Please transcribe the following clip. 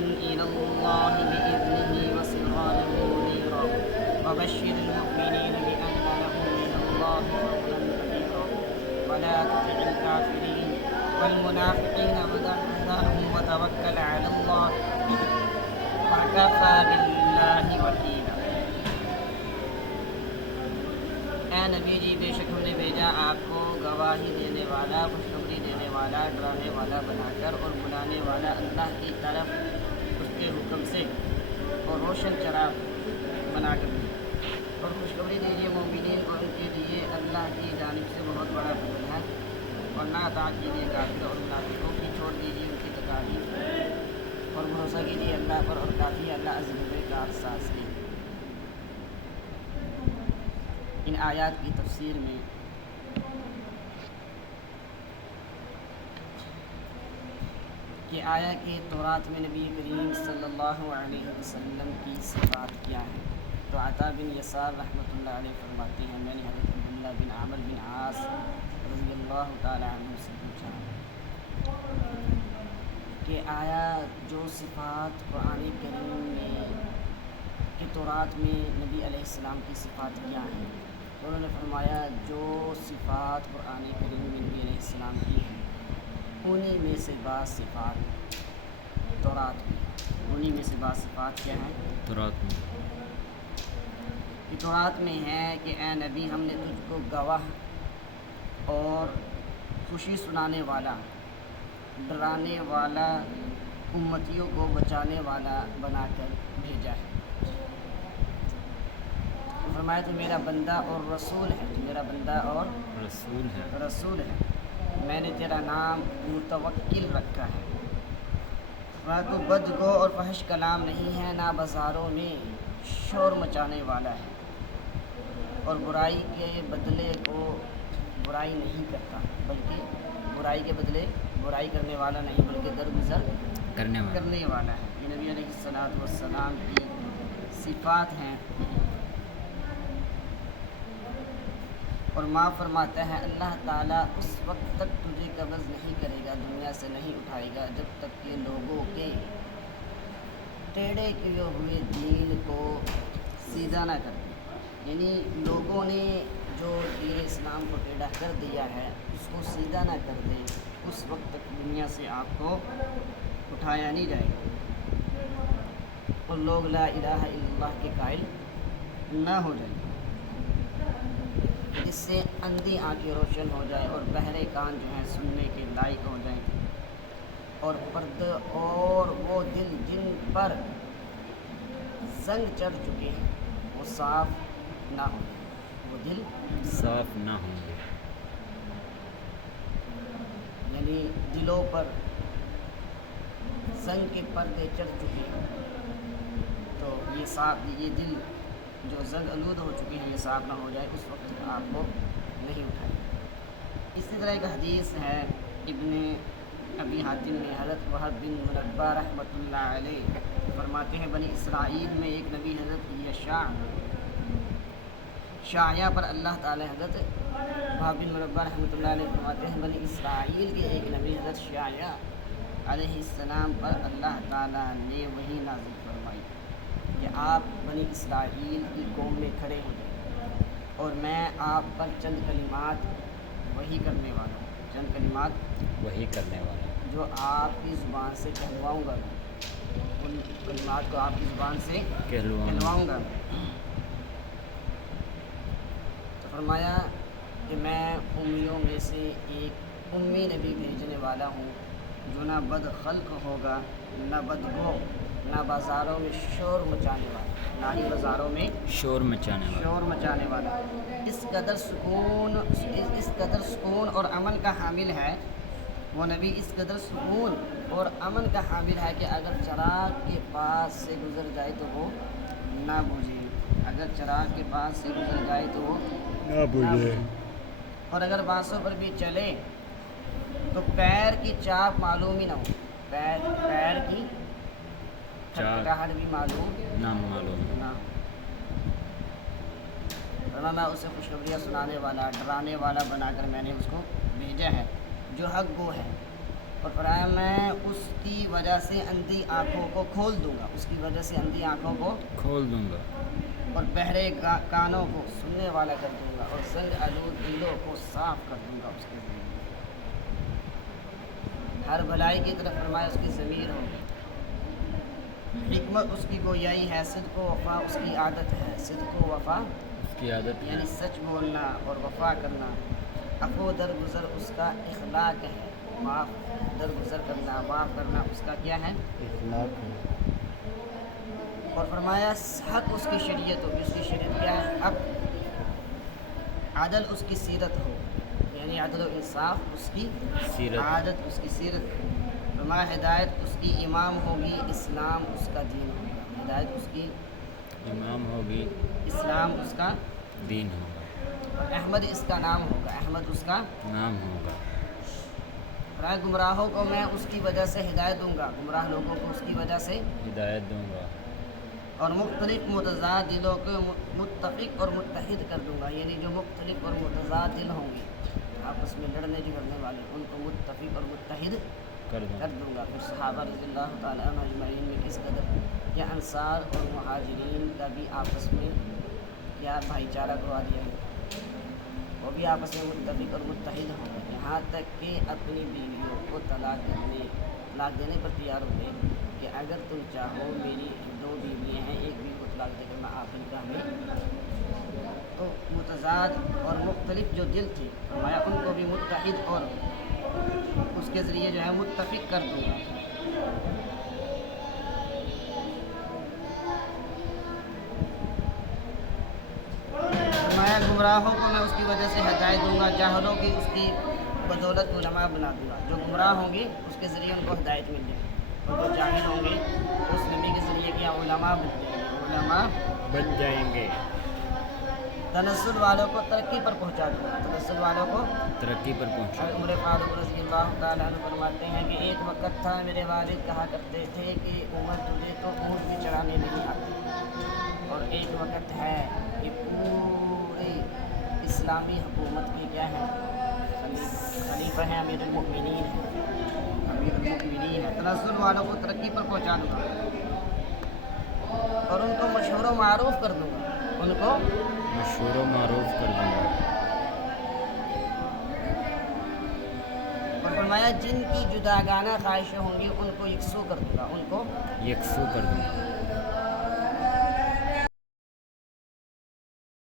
إلى الله بإذنه وسراجا منيرا وبشر المؤمنين بأن لهم من الله فضلا كبيرا ولا تطع الكافرين والمنافقين ودع أذاهم وتوكل على الله وكفى بالله وكيلا. اے نبی جی، بے شک ہم نے بھیجا آپ کو گواہی دینے والا، خوشخبری دینے والا، ڈرانے والا بنا کر اور بلانے والا اللہ کی طرف اس کے حکم سے، اور روشن چراغ بنا کر دیا. اور خوشخبری دیجیے مومنین کو، ان کے لیے اللہ کی جانب سے بہت بڑا فضل ہے. اور نہ اطاعت کیجیے کافر اور منافقوں کی، چھوڑ دیجیے ان کی تکالیف اور بھروسہ کیجیے اللہ پر، اور کافی اللہ عزم کار ساز کی. ان آیات کی تفسیر میں کہ آیا کہ تورات میں نبی کریم صلی اللہ علیہ وسلم کی صفات کیا ہیں، تو عطا بن یسار رحمۃ اللہ علیہ فرماتے ہیں میں نے حضرت عبداللہ بن عامر بن عاص رضی اللہ تعالی عنہ سے پوچھا کہ آیا جو صفات قرآن کریم میں کہ تورات میں نبی علیہ السلام کی صفات کیا ہیں؟ تو انہوں نے فرمایا جو صفات قرآن کریم میں نبی علیہ السلام کی ہیں انہی میں سے بعض صفات تورات میں، انہی میں سے بعض صفات کیا ہیں تورات میں ہے کہ اے نبی ہم نے تجھ کو گواہ اور خوشی سنانے والا، ڈرانے والا، امتیوں کو بچانے والا بنا کر بھیجا ہے. فرمایا تو میرا بندہ اور رسول ہے، میرا بندہ اور رسول ہے. میں نے تیرا نام متوکل رکھا ہے. فرمایا تو بدگو اور فحش کلام نہیں ہے، نہ بازاروں میں شور مچانے والا ہے، اور برائی کے بدلے کو برائی نہیں کرتا، بلکہ برائی کے بدلے برائی کرنے والا نہیں بلکہ درگزر کرنے والا ہے. یہ نبی علیہ السلام کی صفات ہیں. اور ماں فرماتا ہے اللہ تعالیٰ اس وقت تک تجھے قبض نہیں کرے گا، دنیا سے نہیں اٹھائے گا جب تک کہ لوگوں کے ٹیڑھے کیے ہوئے دین کو سیدھا نہ کر دے. یعنی لوگوں نے جو دین اسلام کو ٹیڑھا کر دیا ہے اس کو سیدھا نہ کر دے، اس وقت تک دنیا سے آپ کو اٹھایا نہیں جائے گا اور لوگ لا الہ الا اللہ کے قائل نہ ہو جائیں، اس سے اندھی آنکھیں روشن ہو جائے اور بہرے کان جو ہیں سننے کے لائق ہو جائیں، اور پردے اور وہ دل جن پر زنگ چڑھ چکے ہیں وہ صاف نہ ہوں، وہ دل صاف نہ ہوں گے. یعنی دلوں پر زنگ کے پردے چڑھ چکے ہیں تو یہ صاف، یہ دل جو زنگ آلود ہو چکے ہیں یہ صاف نہ ہو جائے اس وقت آپ کو نہیں اٹھائے. اسی طرح ایک حدیث ہے ابن ابی حاتم میں، حضرت وہب بن منبہ رحمۃ اللہ علیہ فرماتے ہیں بنی اسرائیل میں ایک نبی حضرت شاعیہ پر اللہ تعالی، حضرت وہب بن منبہ رحمۃ اللہ علیہ فرماتے ہیں بنی اسرائیل کے ایک نبی حضرت شاعیہ علیہ السلام پر اللہ تعالی نے وحی نازل فرمائی کہ آپ بنی اسرائیل کی قوم میں کھڑے ہو جائیں اور میں آپ پر چند کلمات وحی کرنے والا ہوں، چند کلمات وہی کرنے والا جو آپ کی زبان سے کہلواؤں گا، ان کلمات کو آپ کی زبان سے کہلواؤں گا. تو فرمایا کہ میں امیوں میں سے ایک امی نبی بھیجنے والا ہوں جو نہ بد خلق ہوگا، نہ بدگو، نہ بازاروں میں شور مچانے والا، نہ ہی بازاروں میں شور مچانے والا. اس قدر سکون اور امن کا حامل ہے وہ نبی، اس قدر سکون اور امن کا حامل ہے کہ اگر چراغ کے پاس سے گزر جائے تو وہ نہ بجھے، اگر چراغ کے پاس سے گزر جائے تو وہ نہ بجھے، اور اگر بانسوں پر بھی چلے تو پیر کی چاپ معلوم ہی نہ ہو، پیر کی کھٹکھٹاہٹ بھی معلوم نہ ہو. میں اسے خوشخبریاں سنانے والا، ڈرانے والا بنا کر میں نے اس کو بھیجا ہے جو حق گو ہے اور فرمایا میں اس کی وجہ سے اندھی آنکھوں کو کھول دوں گا، اس کی وجہ سے اندھی آنکھوں کو کھول دوں گا، اور بہرے کانوں کو سننے والا کر دوں گا، اور زنگ آلود دلوں کو صاف کر دوں گا اس کے ذریعے۔ ہر بھلائی کی طرف فرمایا اس کی ضمیر ہوگی، حکمت اس کی گویائی ہے، صدق و وفا اس کی عادت ہے، صدق و وفا اس کی عادت ہے، یعنی سچ بولنا اور وفا کرنا، عفو درگزر اس کا اخلاق ہے، معاف درگزر کرنا، معاف کرنا اس کا کیا ہے؟ اخلاق ہے، اور فرمایا حق اس کی شریعت ہوگی، اس کی شریعت کیا ہے؟ حق، عدل اس کی سیرت ہو، یعنی عدل و انصاف اس کی سیرت، عادت اس کی سیرت، فرمایا ہدایت اس کی امام ہوگی، اسلام اس کا دین ہوگا، ہدایت اس کی امام ہوگی، اسلام اس کا، دین ہوگا، اور احمد اس کا نام ہوگا، احمد اس کا نام ہوگا، فرمایا گمراہوں کو میں اس کی وجہ سے ہدایت دوں گا، گمراہ لوگوں کو اس کی وجہ سے، ہدایت دوں گا، اور مختلف متضاد دلوں کو متفق اور متحد کر دوں گا، یعنی جو مختلف اور متضاد دل ہوں گے آپس میں لڑنے جھگڑنے والے، ان کو متفق اور متحد کر دوں کر دوں گا۔ پھر صحابہ رضی اللہ تعالیٰ عنہ اجمعین میں کس قدر کہ انصار اور مہاجرین کا بھی آپس میں کیا بھائی چارہ کروا دیا ہے، وہ بھی آپس میں متفق اور متحد ہوں گے، یہاں تک کہ اپنی بیویوں کو طلاق دینے پر تیار ہو گئے کہ اگر تم چاہو میری 2 بیویاں ہیں، ایک بیوی کو طلاق دے کر میں آپ نکاح میں، تو متضاد اور مختلف جو دل تھے فرمایا ان کو بھی متحد اور اس کے ذریعے جو ہے متفق کر دوں گا۔ فرمایا گمراہوں کو میں اس کی وجہ سے ہدایت دوں گا، جاہلوں کی اس کی بدولت علماء بنا دوں گا، جو گمراہ ہوں گے اس کے ذریعے ان کو ہدایت مل جائے گی، اور جو جاہل ہوں گے اس نبی کے ذریعے کیا علماء بن جائیں گے، علماء بن جائیں گے، تنزل والوں کو ترقی پر پہنچا دوں گا، تنزل والوں کو ترقی پر پہنچا، عمر فاروق رضی اللہ تعالیٰ عنہ فرماتے ہیں کہ ایک وقت تھا میرے والد کہا کرتے تھے کہ عمر تجھے تو اونٹ بھی چڑھانے نہیں آتے، اور ایک وقت ہے کہ پوری اسلامی حکومت کی کیا ہے؟ خلیفہ ہیں، امیر المؤمنین ہیں، امیر المؤمنین ہیں، تنزل والوں کو ترقی پر پہنچا دوں گا، اور ان کو مشہور و معروف کر دوں گا، ان کو مشہور و معروف کر دوں گا، اور فرمایا جن کی جداگانہ خواہشیں ہوں گی ان کو یکسو کر دوں گا، ان کو یکسو کر دوں گا،